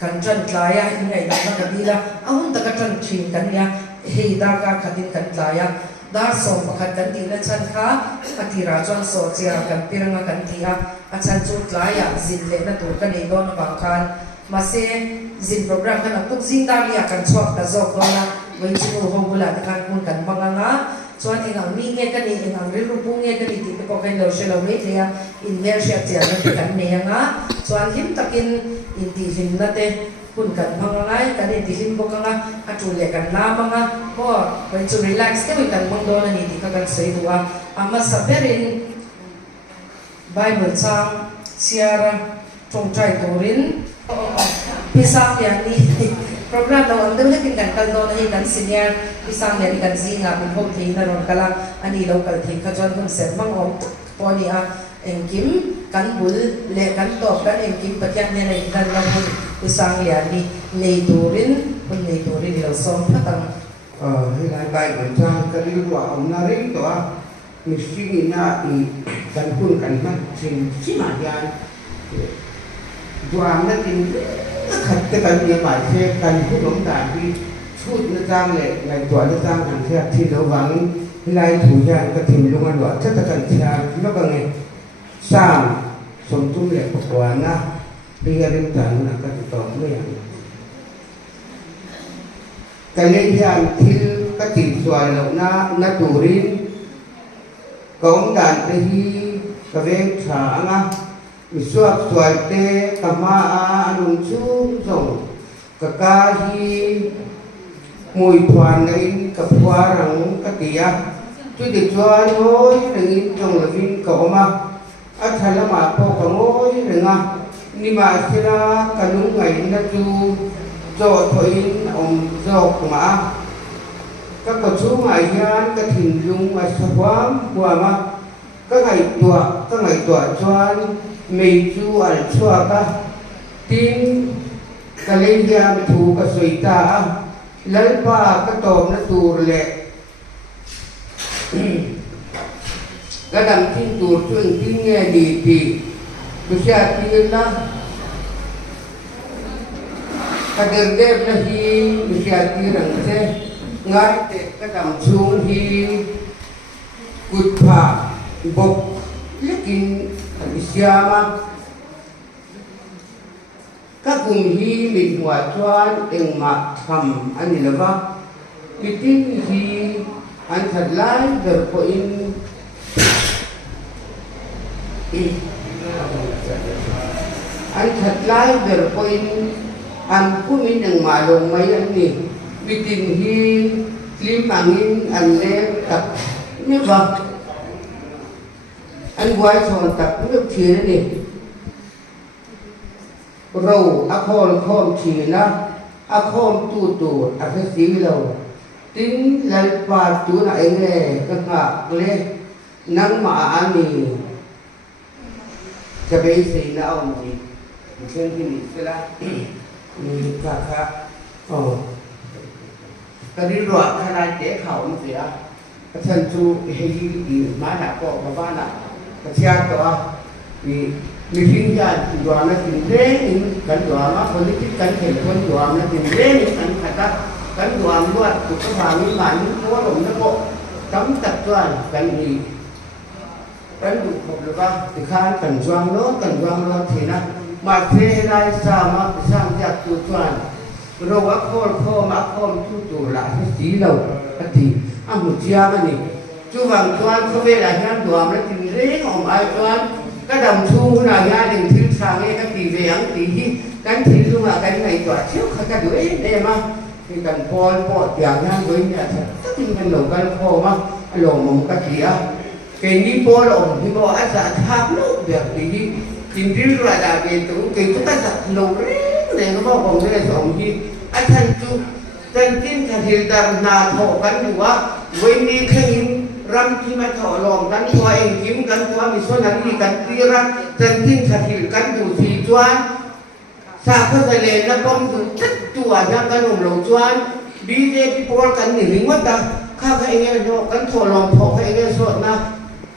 kan tran tlaya ingai na kadila ahun taka tran thin kan ya hei da ka khatin kan tlaya dar som pakhat kan ti na chan kha atira chon so chia kan piranga kan tia a chan chu tlaya zin le na tur kan nei don ba khan mase zin program kan tuk zin da lia kan chok ta zok dona wei chu ho bula ta kan kun kan manganga chuan ingang mi nge kan ni ingang ri rupu nge kan ni ti ko kan lo shelo me tia in mer sha tia na kan ne anga chuan him takin in ti him na te kun kan mangangai kan ti him ko kanga atu le kan la manga ko wei chu relax te wei kan mong do na ni ti ka kan sei duwa ama saberin bible chang siara trong trai torin pisang yang ni program lo ang dawla kin kan kaldo na hikan senior isang yan kan zinga min hom thi na ron kala ani local thi ka jon hun set mang om poni a engkim kan bul le kan to kan engkim patyan ne nei kan la hun isang yan ni nei turin hun nei turin lo som patang hilai bai kan chang ka ri wa om na ri to a mi singi na I kan kun kan ma sin sima yan doang na tin khát cái cần nhiều bài xe cần hút ống đàn đi chút nó giang lệ ngày tuổi nó giang hàng xe thì nó vắng lai thủ nhà cái thìn luôn ăn loại rất là cần xe nó bằng ngày sam sống tung lệ của quán na đi ra đến tận là cái tổ mới ăn cái này hàng thì cái thìn xoài lẩu na tủ rin có ống đàn cái cái ven xả na suap suaite kama anung chung song kakahi mui thuan nei kapwarang katia tu de chuan hoi rengin tong lavin ka oma athala ma po ka ngoi renga ni ma sira kanung ngai na tu zo thoin om zok ma ka ka chu ngai hian ka thin lung ma sawam kwa ma ka ngai tua chuan mei chu al chua ka tin kalengya thu ka soita lalpa ka tom na tur le kadang tin tur chuang tin nge di ti bisya tin na kader der na hi bisya ti rang se ngai te kadang chung hi kut pha bok lekin Isyama các vùng hi mình hòa choaneng ma tham anh lava kitin hi an thật lai der ko in an thật lai der ko in an kumin ang malong may ani kitin hi limangin an le tak ni ba anh quay son tập nước chia này râu ác khom chia na ác khom tu ác xí lâu tính lại ba chú này nghe các ngạc lên nắng mà anh đi cho bé xí na ông gì trên cái gì thế là cả cái đi loạn cái này để khẩu nó gì á cái thân chú hay đi má nạp có bà ba nạp Kasihan to ni mungkin ya dua na tindre kan dua ma politik kan telepon dua na tindre kan kata kan dua buat untuk kami mani ko rom na ko kam tak tuan kan ni kan du ko ba ti khan kan juang lo thi na ma the lai sa ma sang jak tu tuan ro wa ko ma ko tu la si lo ati amu chia ma ni chú vàng choan có về là nhang đùa nó tìm rễ ngỏm ai choan các đồng thu là gia đình thứ sang ấy các tỷ về ăn tỷ cánh thì luôn là cánh này tỏa trước các đứa đây mà thì cần con bỏ tiền nhang với nhà thật tất nhiên cần đầu cần kho mà lồng một cái gì á cái ní bỏ lồng thì bỏ ăn giả tham lúc việc thì tìm riêng là về tụ cái chúng ta giặt lồng này nó bao gồm cái này giống như anh thanh chú tên tin thật hiện tại là thọ cánh đùa với đi khen ram khi mà thọ lòng cắn qua em kiếm cắn qua mình số này đi cắn kia ra chân tin thật hiện cắn đủ thì choan sao có thể lên nó con từ tất chùa ra cắn hồng lầu choan bí dê bí bò cắn thì lính mất ta khác hay nghe nó cắn thọ lòng thọ hay nghe sốt na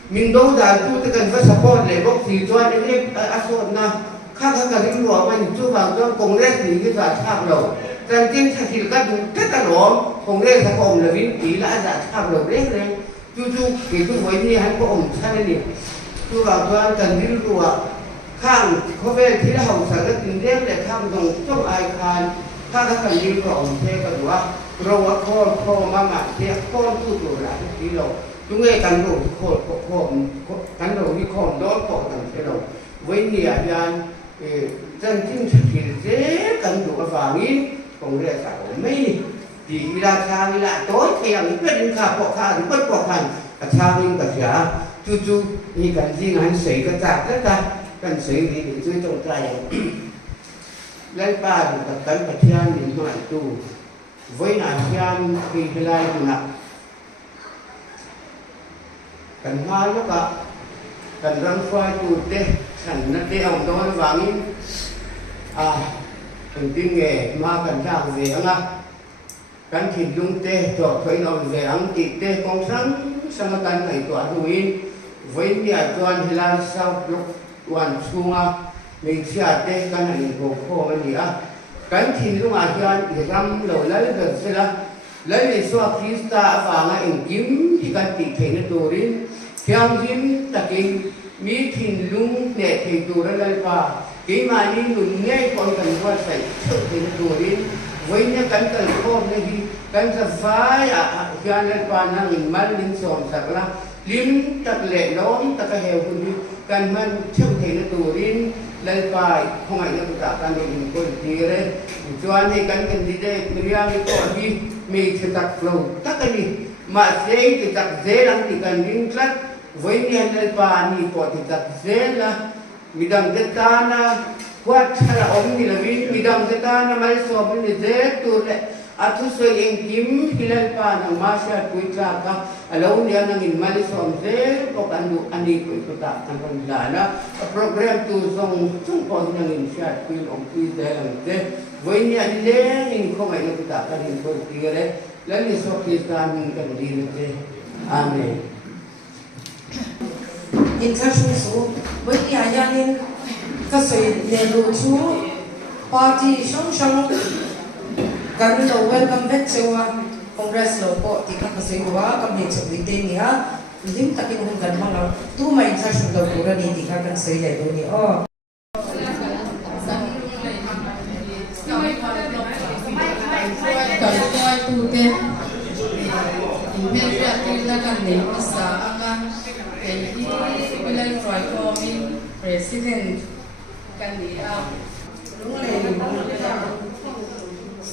mình đâu đã tu tới cần phải support để bốc thì choan đến đây sốt na ข้าข้ากันที่หลวงมันจู่บางช่วงกงเล็กหนีที่สาชาบเราแต่จริงถ้าที่ก็ดูเท่าหลวงกงเล็กถ้าผมเลยวิ่งตีละสาชาบเราเล็กเลยจู่ๆกี่ตัวไว้นี่ให้พระองค์ใช่ไหมเนี่ยจู่บางช่วงกันที่หลวงข้างเขาเวทที่เราสั่งก็กินเลี้ยงแต่ข้างตรงช่องไอคานข้าข้ากันที่พระองค์เทกันว่าเราว่าโค่นโค่นมั่งอ่ะเทียบโค่นทุกตัวละที่เราจุงเอกันโดนโค่นโค่นกันโดนที่โค่นโดนโค่นกันที่เราไว้เนี่ยยันchân chính thực hiện dễ cần đủ và nghĩ còn lẽ phải mấy thì là cha là tối thèm quyết định khả bỏ khả thì bất bỏ hành cả cha mình cả cha chú chú đi cần gì hắn xảy cái chặt tất cả cần xảy thì để chơi trong tay lấy ba thì tập tấn cả cha mình hỏi tu với nạn cha thì cái lai thì nặng cần hoa nó cả cần răng khoai tu têฉันนั่นได้เอาตัววางนี้เป็นติ้งเง่มากันทางเสียงกันถิ่นลุงเต้ตัวเคยนอนเสียงติดเต้กองสังสังกันให้ตัวดูอินไว้เนี่ยตัวที่เราเศร้าลุกวันช่วงมีเชื่อเต้กันให้โกโก้มันเนี่ยกันถิ่นลุงอาจารย์ที่ทำเราแล้วเกิดเสร็จแล้วในส่วนคริสต์ฟังเองยิ้มที่กันติดเทนตัวนี้เพียงยิ้มตะกินมีถิ่นลุงเนี่ยที่ตัวนั้นป่ะกี่มานี่ลุงเนี่ยคนกันว่าใส่เชือกที่ตัวนี้ไว้เนี่ยกันกันโค้งเนี่ยกันจะฟ้าการเล่นป่านั่งมันลิ้นสอนสักละลิ้นตัดเละล้มตะกะเหวคนนี้กันมันเชือกที่ตัวนี้เล่นป่าของไอ้เนี่ยตัวกันเองคนดีเลยจวนนี่กันกันดีได้มีเรื่องนี้ก็มีเชือกโฟล์ตักกันนี่มาเสียที่ตักเสียหลังที่กันวิ่งคลัดไว้เนี่ยเล่นป่านี่พอที่ตักเสียละมีดังเด็ดตานะวัดชราอมนี่ละมีดังเด็ดตานะไม่สอบนี่เด็ดตัวเลยอาทุสเองกิมที่เล่นป่านังมาเสียคุยจากกันแล้วเนี่ยนังอินไม่สอบเด็ดก็กันดูอันนี้คุยตัวตักกันคนละนะโปรแกรมตัวส่งพอที่นังอินเสียคุยองคุยเด็ดเด็ดไว้เนี่ยเล่นอินเขาไม่รู้ตัวตักกันอินคนที่เลยแล้วนี่สอบที่การกันดีเลยอาเมนอินทร์ชูสูวันนี้อาจารย์ก็สวยเรียนรู้ชูปาร์ตี้ช่องกันเราเวลคัมเวทเชียวคอนเกรสเราปอที่ข้าก็สวยว่าก็มีจุดวิเศษเนี่ยลิ้มตะกี้หุ่นกันมาแล้วตู้ไม่อินทร์ชูเราดูแล้วนี่ที่ข้ากันสวยใหญ่ดูนี่อ๋อกันก็ตูเตอินเดียที่ละกันเนี่ยภาษาอังกฤษเป็นที่วิลเลนฟรอยคอมินประธานกันเนี่ยลุงเลย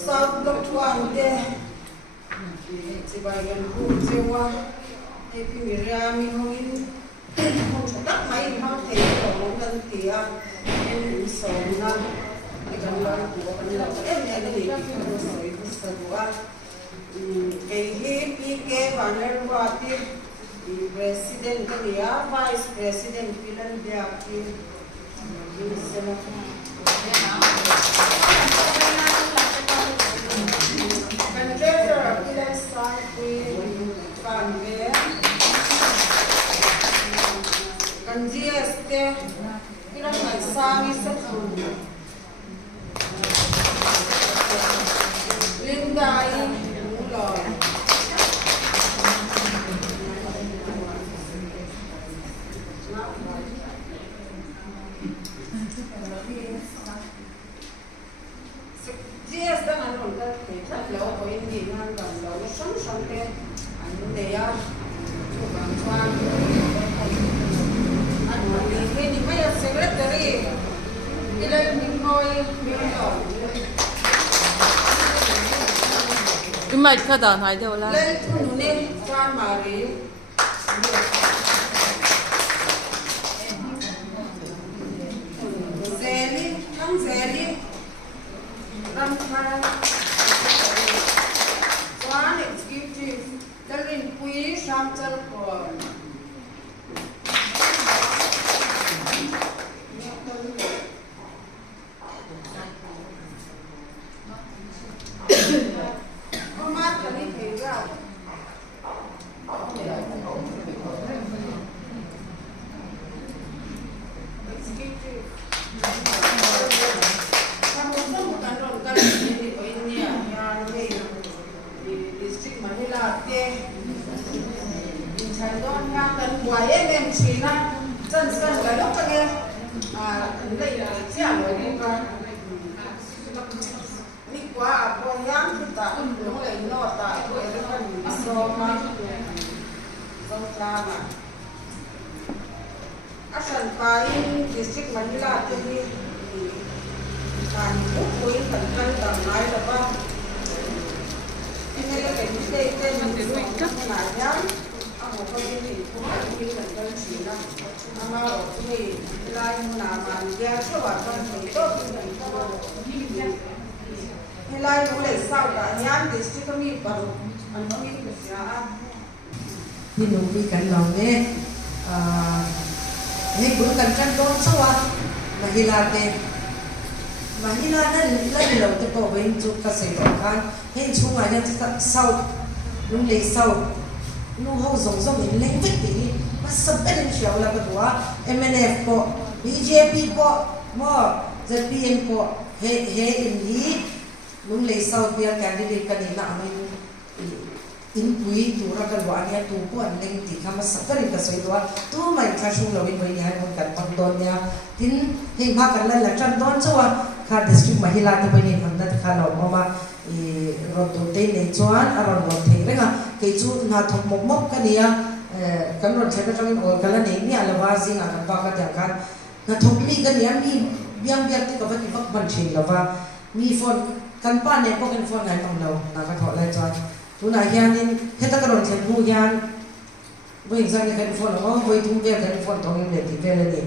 สอบลูกทวารเดที่บ้านกูเจ้าว่าไอ้พี่มีเรื่องมีห้องนี้ห้องตักไม้ห้องเทของลุงกันเตียเอ็นสองนะไอ้กันบ้านกูกันเราเอ็นเนี่ยนี่พี่กูสวยกูสวยว่าไอ้เฮปีเกวันเล่นว่าที่president kan ya vice president pilan dia ki sana kan treasurer pilan start kan be kan GS te pilan kan sami sa Linda ulo GS dan ano ka kita law ko hindi ngan kan law song te ano de ya bang chuan ano ni may secretary ilan min hoy min law 今日看到还有啦。 Lên thu nụ nên cho mà rí Dè đi, thăm dè đi Răm khá Xoán executive Lên lên quý xăm chân còn Executive ตาลูกเลยนอตาลูกเลยกันโซมาโซตามาอาศัยไปดิสตริกมันนี่ละที่การพูดคุยกันต่างๆหลายแล้วก็ที่นี่ก็เป็นเต้นมันเป็นวิธีขนาดยันเอาหัวเขาที่นี่พวกมันมีเหมือนกันสีนะเอามาที่ลายมือหนามันแย่ชั่วกันไปโต๊ะที่ไหนก็ให้ลายมือเลยเศร้ากันยันดิสที่ก็มีปรุอันก็มีปัญหาพี่หนุ่มพี่กันลองเนี่ยให้บุญกันกันโดนสวัสดิ์มาฮิลาเตมาฮิลานั่นเล่นเราจะบอกเป็นจุดเกษตรกรให้ช่วงอะไรจะเศร้าลุงเลยเศร้าลุงเขาส่งเห็นเล่นวิธีมาสับเป็นเชียวแล้วก็ตัว MNF ก็ BJP ก็มั่ว ZPM ก็เฮอินนี้ลุงเลยเศร้าเบียร์แคนดิเดตกันนี่นะไม่อินปุยตัวรักกันว่าเนี่ยตัวก็อันเล่นติดคำว่าสับเป็นก็สวยตัวไม่ข้าช่วงเราเป็นวันนี้ให้คนกันตอนโดนเนี่ยทินให้มากันแล้วแหละจันโดนชัวข้าดิสทริกมหิลาที่เป็นคนนั้นข้าเราเพราะว่ารถตัวเต้นในจวนอารมณ์รถเทงเลยค่ะเกี่ยจูน่าทำมกกันเนี่ยกันรถใช้ไปจนโอ้กันแล้วเนี่ยเราว่าสิ่งอะไรบ้างกันอย่างกันน่าทำมีกันเนี่ยมีเบี้ยที่กับที่ฟักบัญชีเราว่ามีฟอนกันป้าเนี่ยพวกกันฟอนไหนต้องเราน่าก็ถอดเลยจวนทุนายานินเฮตกันรถเทงผู้ยานวิ่งสั่งกันฟอนอ๋อวิ่งทุ่งเบี้ยกันฟอนตรงนี้เลยที่เบี้ยเลย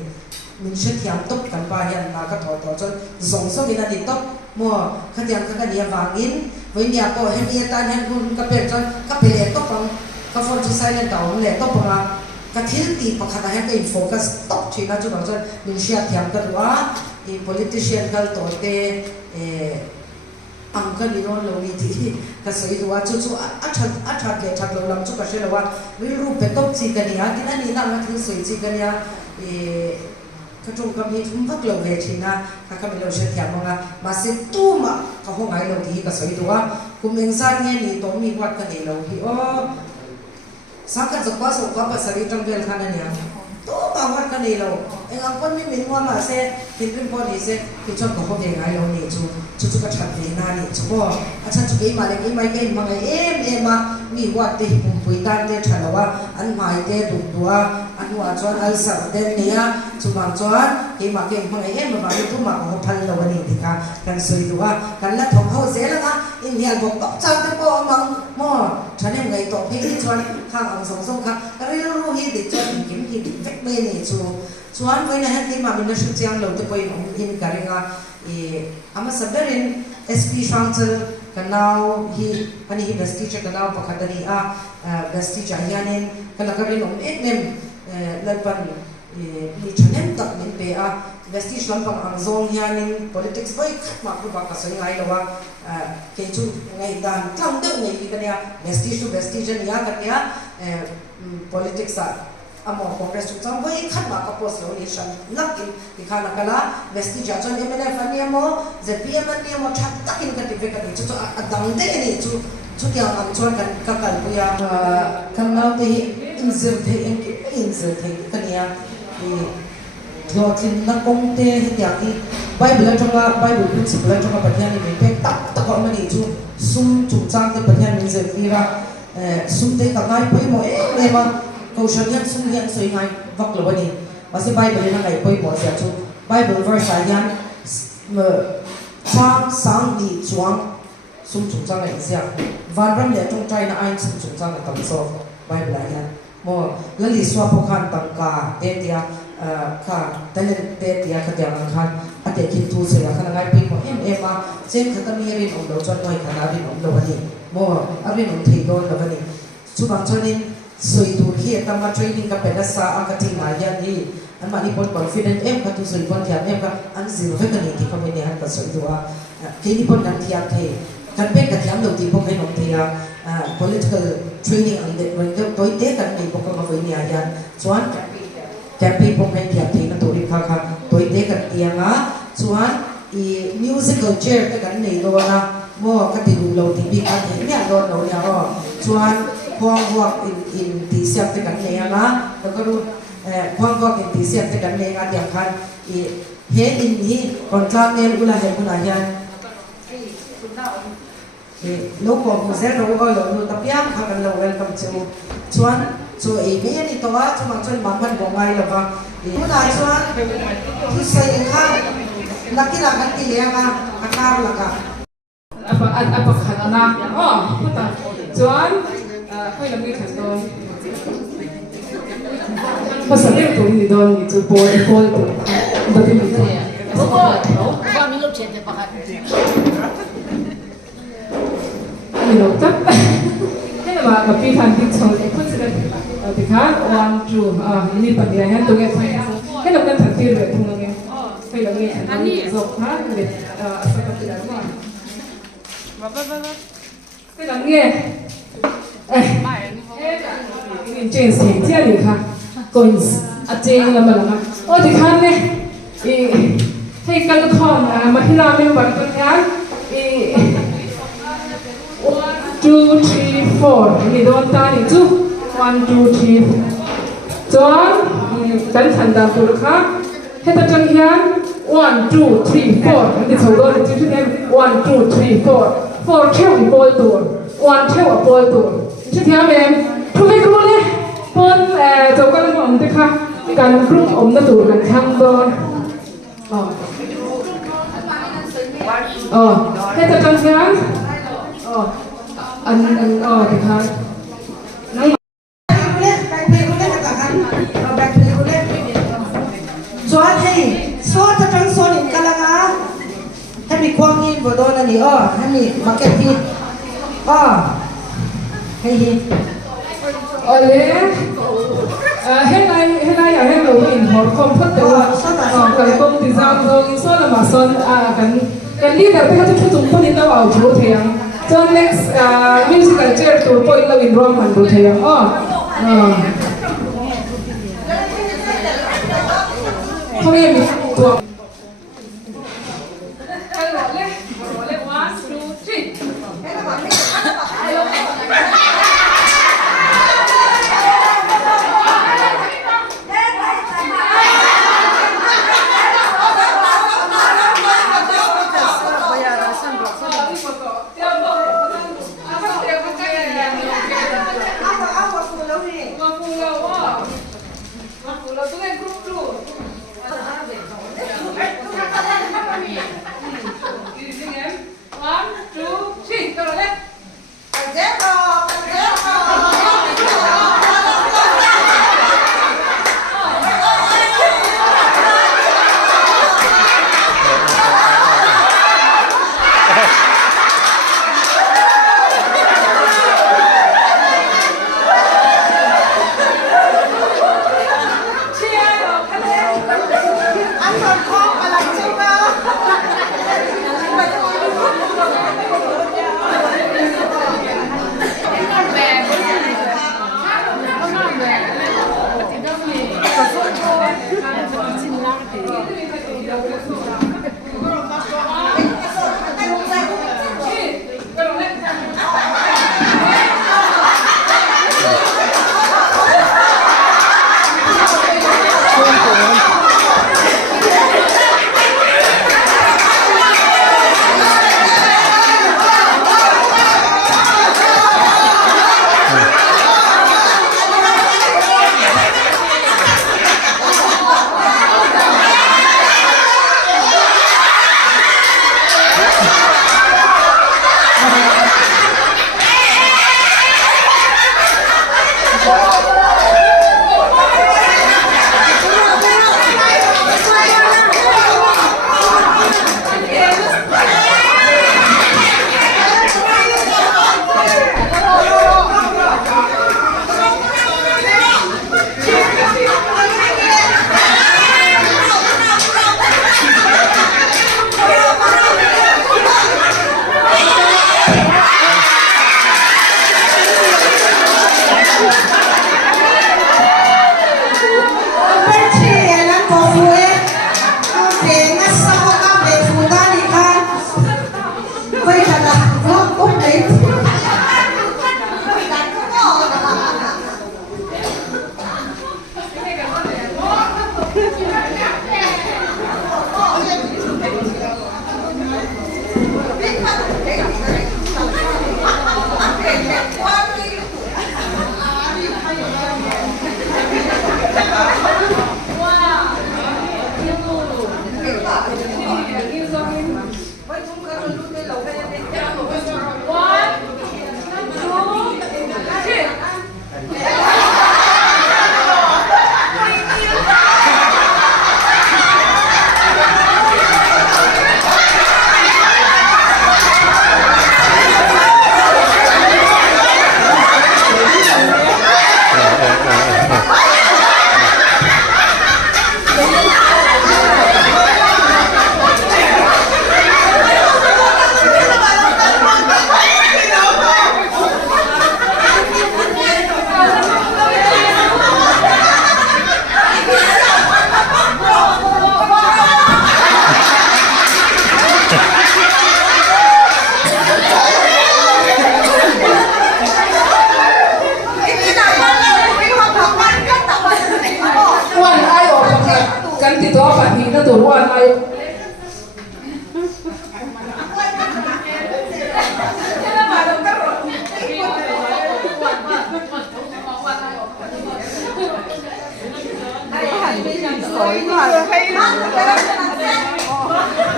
mình sẽ thiam tốcกันไปยันมาก็ถอดจนส่งส่งอินาดิตกมัวขยันกันเนี่ยวางอินวันนี้ก็เห็นเอตานเห็นคุณก็เป็นจนก็เป็นตกปังก็ฟอนจุดใส่ในดาวเลยตกปังก็ทิ้งตีปักขนาดให้ก็อินโฟกัสตกชีนะจุดนั้นจนmình sẽ thiamกันว่าอี politician กันตัวเตอังกันนี่น้องเรานี่ที่ก็สวยตัวจู่ๆอัดเลยชักเราลำจู่ก็เชื่อว่าวิรูปเป็นตกจีกันเนี่ยที่นั่นนี่นั่งมาถึงสวยจีกันเนี่ยกระจงกำนี้ทุ่มพักเราเวทีนะข้าก็ไม่เราเชื่อที่มั้งมาเสร็จตู้มาเขาห้องไหนเราที่ก็สวยตัวกุมเองสร้างเนี่ยนี่ต้องมีวัดกันนี่เราที่สังกัดจักรวาลสุขภาพสรีจังเวลขนาดเนี่ยตู้มาวัดกันนี่เราเอ็งอังคนไม่มีว่ามาเสร็จที่เป็นพอดีเสร็จที่ชอบกับห้องยังไงเราเนี่ยจู่ก็ชัดเลยนะนี่จู่ก็อาจารย์จู่กี่มาเลยกี่ไม่กี่มาไงมามีวัดที่ปุ่มปุยตันเนี่ยฉันว่าอันหมายเตะดุตัวอันว่าจวนอัลสับเดนเนี่ยจุดบางจวนกี่มากี่มาไงมาบางทุกมาของพันเราวันนี้ที่กันสวยตัวกันละทองเขาเสียแล้วนะอินเดียบอกตกใจแต่ก็มังมั่วฉันยังไงตกพี่ที่จวนข้างอังสงค่ะก็เรื่องรู้ที่ติดจวนกินที่เฟกเบนี่จวนไว้ในที่มาเป็นชุดเชียงเราจะไปของอินการิงอามาสับเดริน SP ช่างเจอกันเอาอันนี้เวสติจกันเอาปกติเวสติจายานินกันละก็เรื่องของเน็มเล่นปันมีชนเน็มตัดนินเปเวสติจลำพังอังซงยานิน politics ไว้ขัดมาคือว่าก็สวยงามเลยว่าเกี่ยจูไงดันตั้งเดิมไงกันเนี่ยเวสติจเนี่ยกันเนี่ยpoliticsอามาคอนเกรสจังไว้ขัดมากับโพสต์เราเนี่ยฉันนักกินที่ข้านักละเวสติจจนMNFเนี่ยมั้ง ZPMเนี่ยมั้งชัดตักกินกันที่เวกันนี่จู่ดังเด่นนี่จู่ที่อันชวนกันกันปุยกันเราที่อินเซอร์ที่กันเนี่ยเราที่นักคงเตะที่อย่างที่ไบเบิลจังว่าไบเบิลพิมพ์จังว่าปัญญานี่เป็นตักคนมันนี่จู่ซุ่มจู่จังที่ปัญญานี่จะที่ว่าซุ่มเตะกับนายปุยมั้งเนี่ยมั้งเขาเชื่อยันสุ่มยันสวยงามวักเลยวันนี้ว่าสิไบเบิลนั่งไงไปหมดเสียชุดไบเบิล verse ยันความสังดีจวงสุ่มจุดจังเลยเสียวันรัมเลียจงใจนะไอ้สุ่มจุดจังเลยตั้งโซ่ไบเบิลยันโม่แล้วลิสวาพกันตั้งกาเดียค่ะแต่เล่นเดียขัดยังคันอาเดียคิดทูเสียขนาดไงไปหมดมาเช่นขัดมีรินองเราจนหน่อยขนาดรินองเราวันนี้โม่รินองที่โดนเราวันนี้ชุดบางชนิดสวยตัวที่ทำมาเทรนนิ่งกับเป็นนักศึกษาอันที่มาอย่างนี้อันมาที่ผลคอนฟิเดนซ์กับตัวสวยผลที่อันก็อันสิวให้กันนี่ที่เขาไม่ได้หันกับสวยตัวที่นี่ผลกันที่อันที่กันเป็นกันที่อันเราที่พวกให้น้องที่political training อันเด็กมันก็ตัวเด็กกันนี่พวกเขาไม่ได้ยันส่วนแกปีพวกให้ที่อันที่กันตัวนี้ค่ะตัวเด็กกันที่อ่ะส่วนmusical chair กันนี่โดนนะมั่วกันที่ดูเราที่พี่กันเนี่ยโดนเราเนี่ยก็ส่วนความวักอินที่เสียบติดกันเลยนะแล้วก็รู้ความวักอินที่เสียบติดกันเลยนะอย่างคันเฮอินนี้คนกลางเนี่ยอุลาเห็นคุณอาจารย์ ลูกของผู้เสียรู้ก็หลงอยู่ตะเพียงเขากันเราเวลคัมจูชวนจูเอเมียนี่ตัวชวนชวนบางมันบอกไงหรอวะผู้นายชวนที่ใส่ข้างนักกีฬากันที่เลี้ยงอ่ะอาการละกัน apa khana oh puta chuan khoi lam ni khan don pasal ni tu ni don ni chu pol tu da ti ni tu Ba mi lo chen te pakhat. ni lo ta he na ma pi than ti chong le khun se ti kha 1 2 ni pa dia han tu ge he na kan than ti le thung nge khoi lam ni an ni zo kha le sa ka ti da ma khoi lam ngeนี่เจนสีเที่ยวดีค่ะก่อนอาเจนแล้วมาแล้วโอ้ที่ท่านเนี่ยให้กันคอนมาที่เราเป็นวันกันงาน1 2 3 4นี่โดนตานี่จู1 2 3จอนกันทันดาวตัวค่ะให้ตัดจังงาน1 2 3 4นี่ชาวโดนจุดนี้1 2 3 4 4เที่ยวบอลตัว1เที่ยวบอลตัวชุดที่อะไรทุกคนรู้เลยปนเจ้ากันอมติค่ะการกลุ่มอมนั่นตัวกันทำโดนให้จะจำงานอันติค่ะนั่งเล่นไปเพลงเล่นกับกันแบกเพลงเล่นชวนให้ชวนจะจังโซนอีกกันละนะให้มีความอินบโดนอันนี้ให้มีมาร์เก็ตที่ให้ฮิตเลยให้นายอยากให้เราอินพอคอมพิวเตอร์กันกงดีไซน์เราอินโซนมาโซนกันลีดเดอร์ที่เขาจะพูดถึงคนนี้เราเอาพูดเทียงจน next musical chair ตัวพอยเราอินร้องมันพูดเทียงเขาไม่มีตัว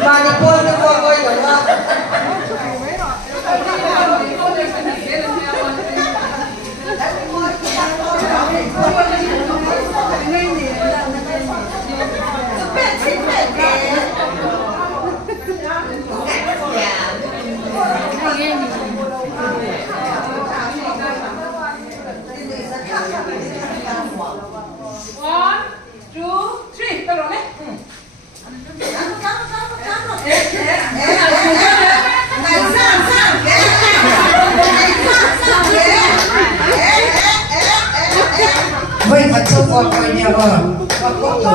Mà đi coi rồi đó. One, two, three. Tao rồi đấy. Vậy mà cho con coi nhà vợ con có tủ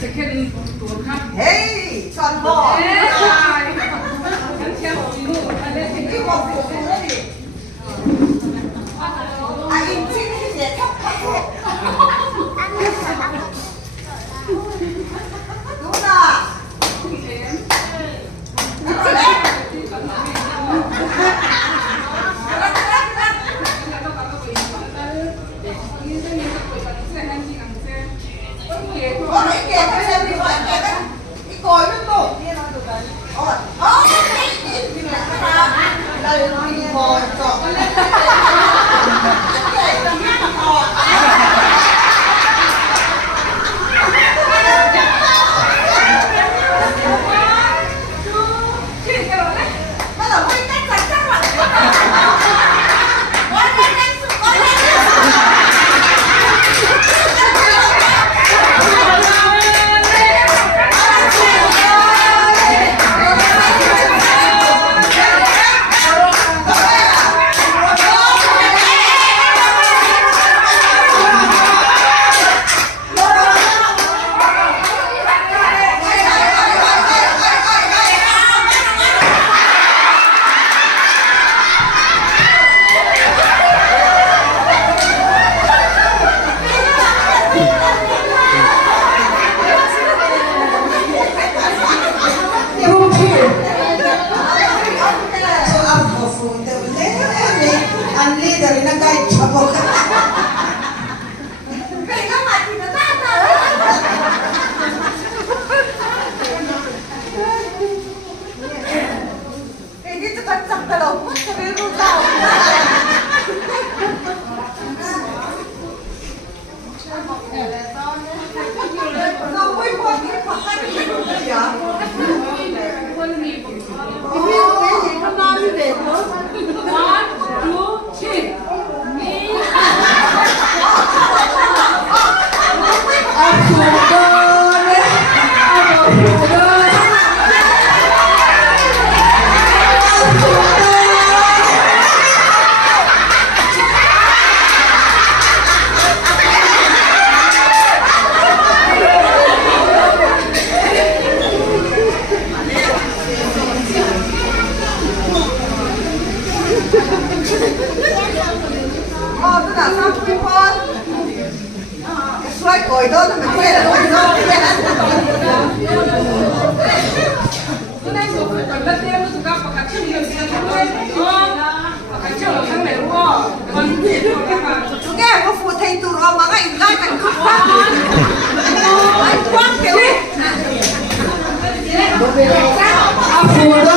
Second tour ha. Hey, chọn bò. Anh xin để thấp thấp. Đúng rồi. Có mấy kìa, tôi xem đi gọi kìa đấy. Cái còi nó tổ. Đây nó đi bò chọn. Còi đó nó mới là còi đó. Cái này một cái lần tiếp nó cũng gặp phải các chuyện nhiều chuyện. แกก็ฟูไทยตัวเรามาก็อีกได้กันทุกวันทุกวันเดี๋ยว ฟูโด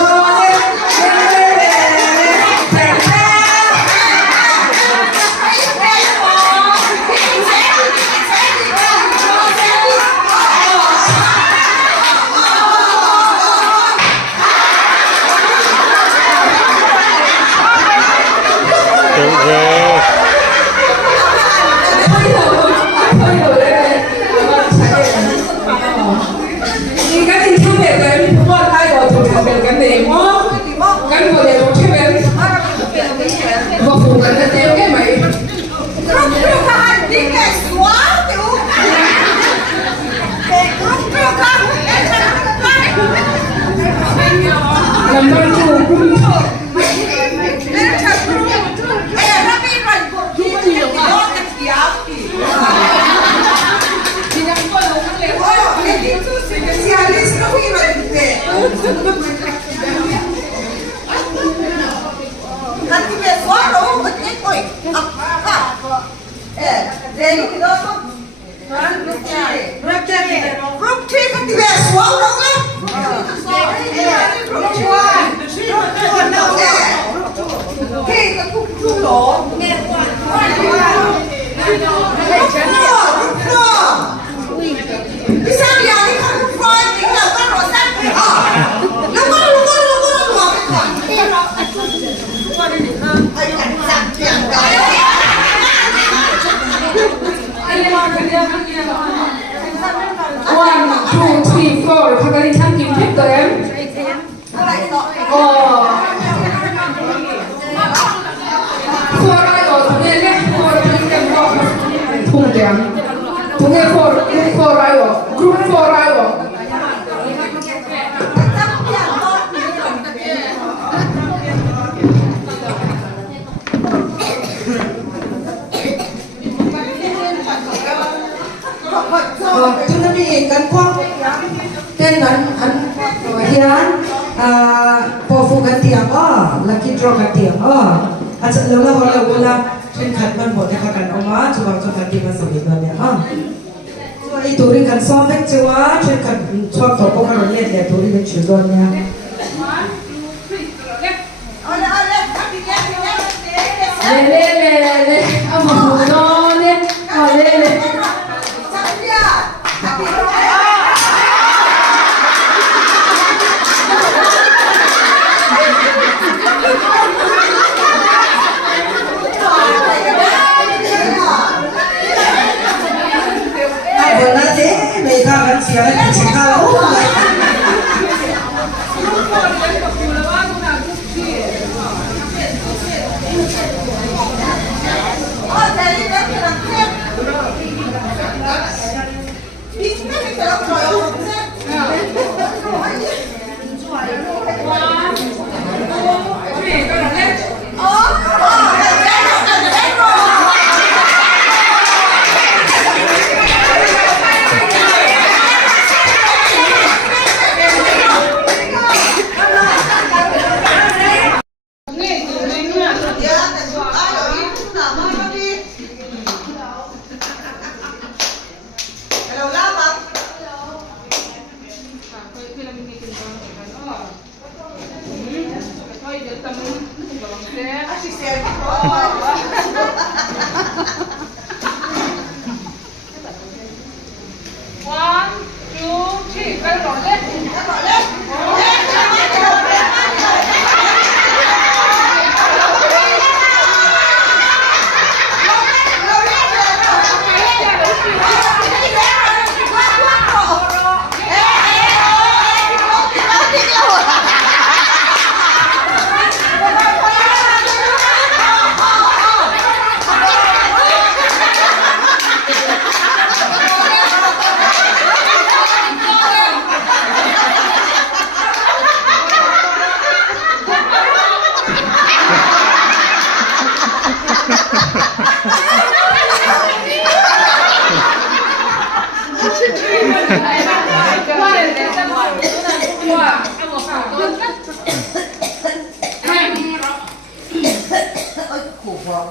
บอก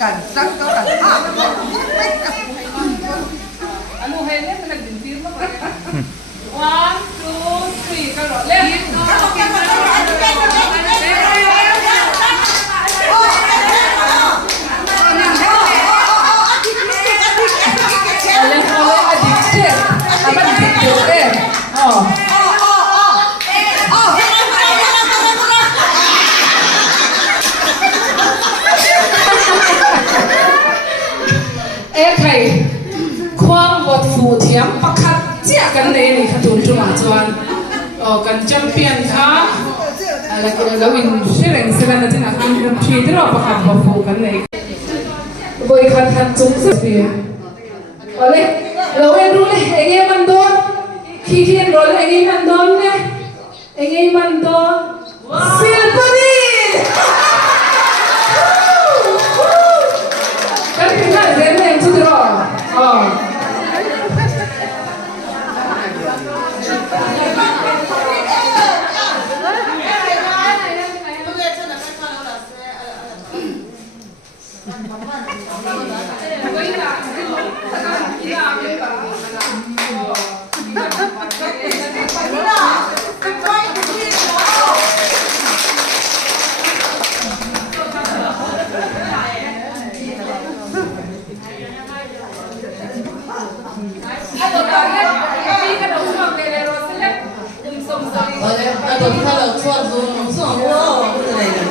กันตั้งก็กันภาพ Anu hai le nak dintir mak. 1 2 3 kalau le. Oleh adik apa adik oh. Thầy khoang vọt phù thiếm bắc khát chiaกันเลยนี่ขตุนจุมาจวนกันจำเปียนค่ะอะไรก็เราวินเชื่อเรื่องสิ่งนั้นที่นักดนตรีที่เราประคับวอฟูกันเลยบอยคันจุงสักทีอะไรเราเรียนรู้เลยเองมันโดนขี้เกียจรู้เลยเองมันโดนเนี่ยเองมันโดนศิลปนีกันที่นั่นเรียนเองทุกรอบ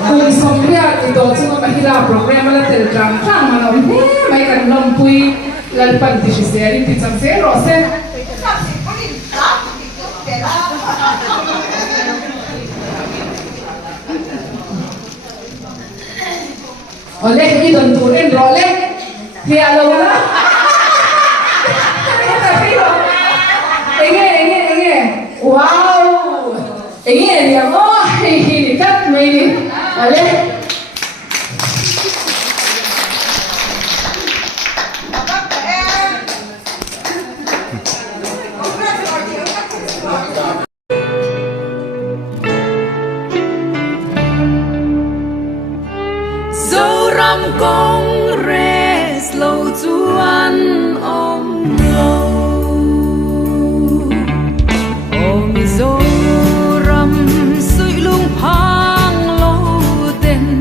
คุณสมเรียกตัวซึ่งมาฮิลาโปรแกรมมาเตลจามข้างมันเอาไม่กันลมปุยลันปันติชิเซียริติจังเซโรเซโอเล่ที่โดนตูเล่นรอเล่เฮียเรานะว้าวเอ็งเนี่ยเนี่ยโอ้ยกัดไม่ดีอะไรZoram Congress lâu chuan om lo Om Zoram sui lung phang lo ten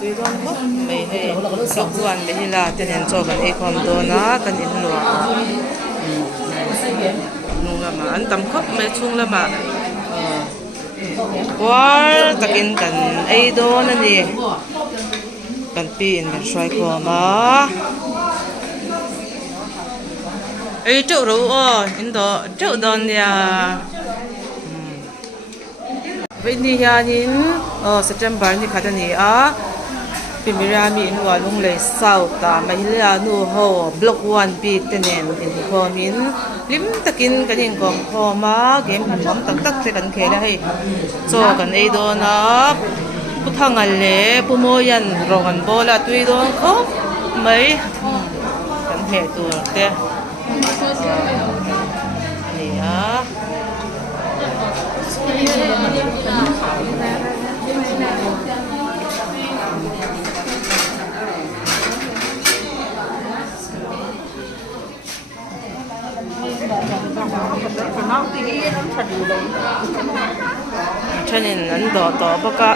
tui don khop mai he lok wan le hi la ten en cho kan e khom do na kan in lua nung lama an tam khop mai chung lama kwar takin kan ei do na ni kan pi in kan shrai khoma ei chau ro o in do chau don ya vậy thì hianin September ni khadani a Pimirami in walung le sau ta mahila nu ho block 1 b tenen in khomin lim takin kanin kom khoma game mom tak tak se kan khela hei cho kan ei do na puthangal le pumoyan rongan bola tui don kho mai kan he tu te ni a Chanin an do to baka